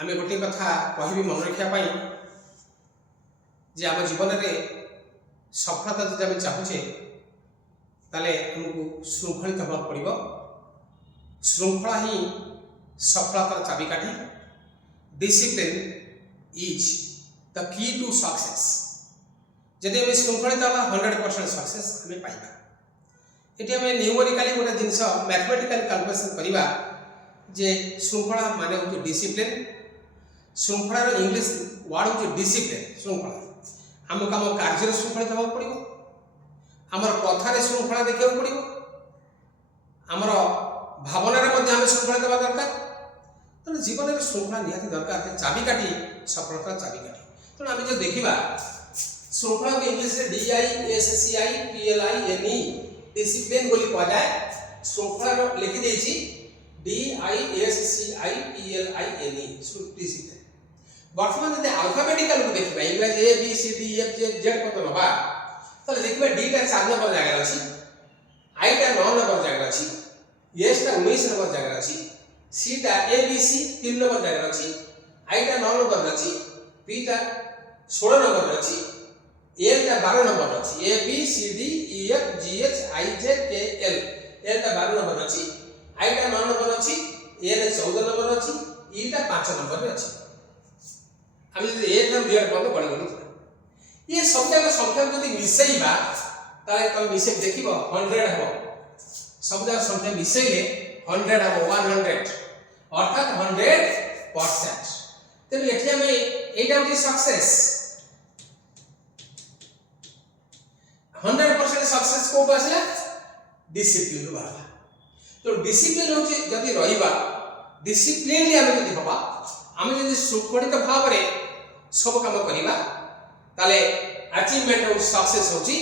आमे गोटे कथा कहबी मन रखा जे आम जीवन में सफलता जब आम चाहूचे ताले हमको श्रृंखलित होगा पड़ो। श्रृंखला ही सफलतार चाबिकाठी। Discipline is the key to success. जदि आम श्रृंखलित होगा 100% सक्सेस आम पाइबा। ये आम न्यूमेरिकाली गोटे जिनस मैथमेटिकल कैलकुलेशन करवा जे श्रृंखला माने हूँ डिसिप्लिन। श्रृंखलार इंग्लिश वर्ड हूँ डिसिप्लिन। श्रृंखला आमको आम कार्य श्रृंखलित होगा पड़ो, आमर कथार श्रृंखला देखा पड़ो, आमर भावनार आम श्रृंखलित होगा दरकार। तेणु जीवन में श्रृंखला निहाती दरकार। चाबिकाठी सफलतार चाबिकाठी। तेणु आम जो देखा श्रृंखला को इंग्लिश में DISCIPLINE डिसिप्लिन बोली कह जाए। श्रृंखला लिखी देछि DISCIPLINE डिसिप्लिन। बर्तमान जब अल्फाबेटिकल को देखा इंग्लिश ABCDEFG पद नवा तो देखा D टा 4 नंबर जगह अच्छी, I टा 9 नंबर जगह अच्छी, S टा 19 नंबर जगह अच्छी, C टा ABC 3 नंबर जगह अच्छी, I टा 9 नंबर अच्छी, P टा 16 नंबर अच्छी, L टा 12 नंबर अच्छी, ABCDEFGHIJKL L टा 12 नंबर अच्छी, I टा 9 नंबर अच्छी, N 14 नंबर अच्छी, E टा 5 नंबर अच्छी। हम जो एक हम दुई बंद बढ़ गलु ये सब जाक संख्या जब मिसेबा ताले तुम मिसे देखिब 100 हम सब जाक संख्या मिसेले 100 हम 100 अर्थात 100%। तेणु एठी हम एटा होची सक्सेस। 100% सक्सेस को आसला डिसिप्लिन रो बाहला। तो डिसिप्लिन होची जदी रहिबा डिसिप्लिनली हम जदी हबा आम जब सुखलित भाव में सब कम करवा ताले अचीवमेंट ऑफ सक्सेस होची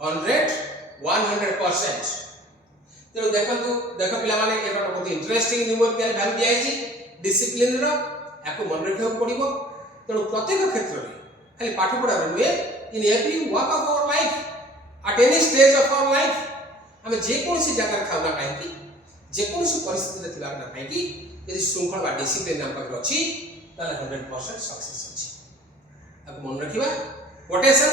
100%। तेणु देखो पिला माने एटा बहुत इंटरेस्टिंग न्यूमेरिकल वैल्यू दिया है डिसिप्लिन रो याको मन रखा पड़ो। तेणु प्रत्येक क्षेत्र में खाली पाठ पढ़ा नुहे in every work of our life at any stage of our life आम जेकोसी जगह खाऊना कहीं जेकोसी परिस्थिति में थिला कहीं यदि श्रृंखला बा डिसिप्लिन नाम पाखरे अछि ताले 100% सक्सेस अछि। अब मन रखिबा कोटेशन